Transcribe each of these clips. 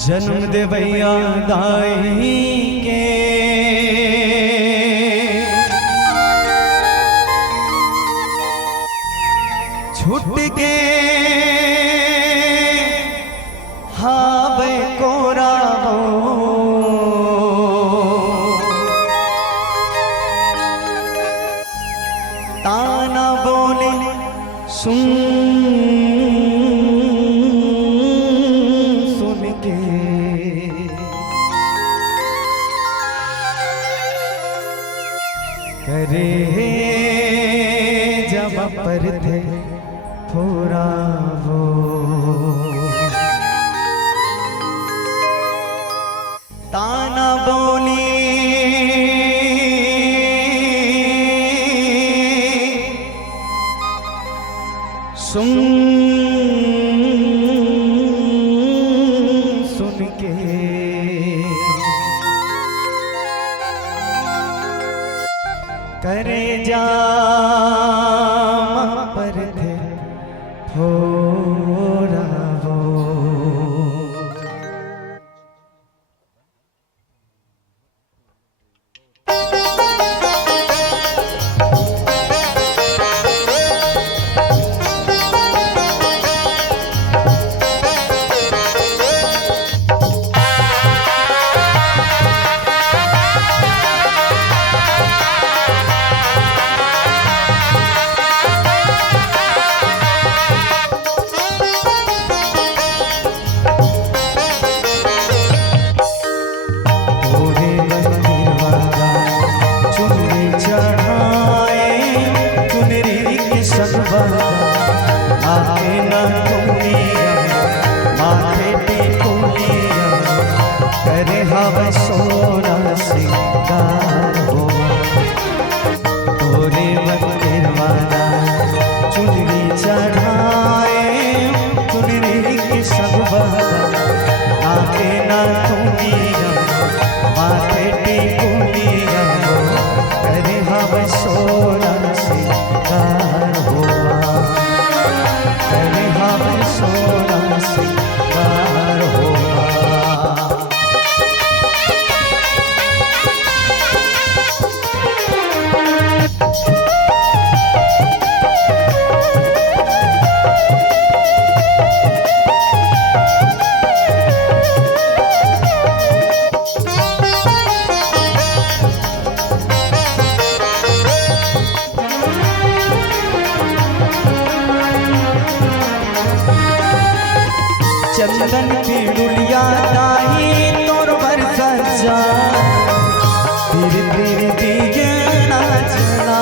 जन्म देवैया दाई के छुट के हावे कोरा ताना बोले सुन के करे जब पर थे थोड़ा वो ताना बोली सुन के करे जा पर थे थोड़ा वो आके न कुलिया माथे टिकुलिया करे हवा सोना सिंगार हो तोरे मंदिर वाला चुनरी चढ़ाए चुनरी के सब आके न कुलिया माथे टिकुलिया करे हवा सोना सिंगार हो सोना सिंगार होगा चंदन की डुलिया दाई तोर पर सजा फिर दिए नाचना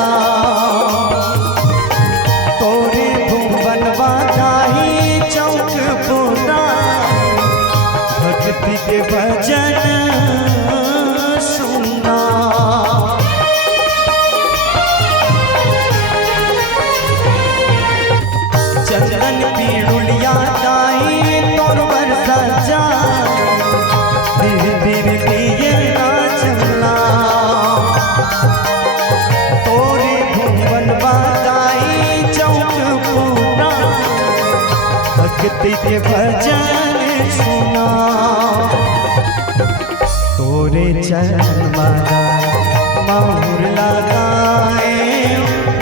तोरे भुवन बाधाई चौक पूरा भक्ति के भजन सुना चंदन की डुलिया दाई सजा धीरे दिए नाचना तोरे भुवन बाताई चौक पूरा भक्ति के भजन सुना तोरे चरण माला माहुर लगाए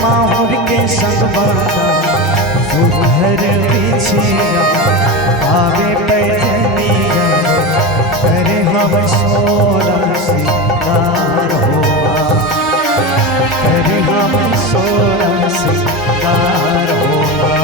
माहुर के संग बाता सुधर पीछे आगे पैजनिया करे हवा सोना सिंगार होगा करे हवा सोना सिंगार होगा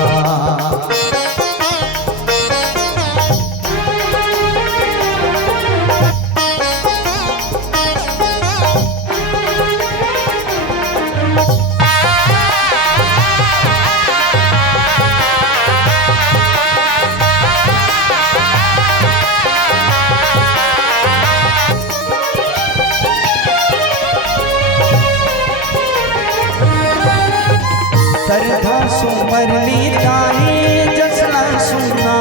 सरधा सुमरनी ताई जसला सुना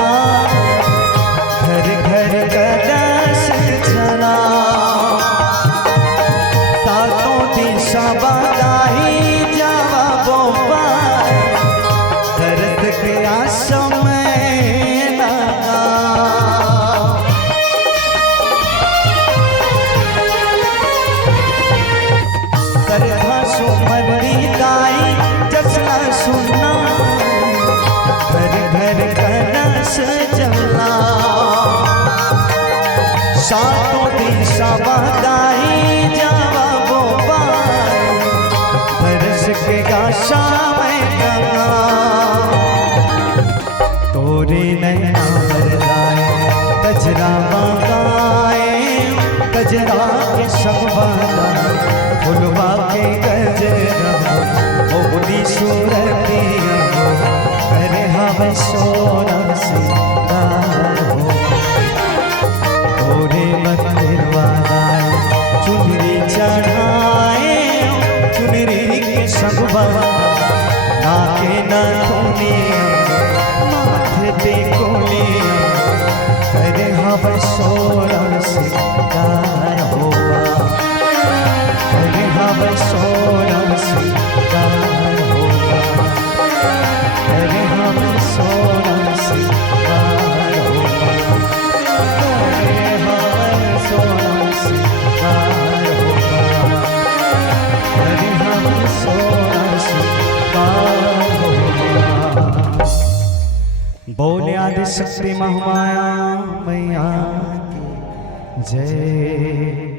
घर घर गदस चला सातों दिशा बदाई जावा बोपा दर्द के आसम में लगा कजरावा गाई जावा गोपाल बरस के गाशा में गंगा तोरे नैना बरदाए कजरावा गाए कजरा के संवादा फुलवा के गजरा ओली सूरतिया करे हवा सोना सिंगार हो तोरे मंदिर वाला चुनरी चढ़ाए चुनरी के संगवा नाके न धुनिया माथे पे कोलिया करे हवा सोना सिंगार होवा करे हवा सोना सिंगार होवा करे हवा सोना सिंगार होवा करे हवा सोना सिंगार होवा करे हवा सोना सिंगार होवा। बोले आदि शक्ति महामाया मैया की जय।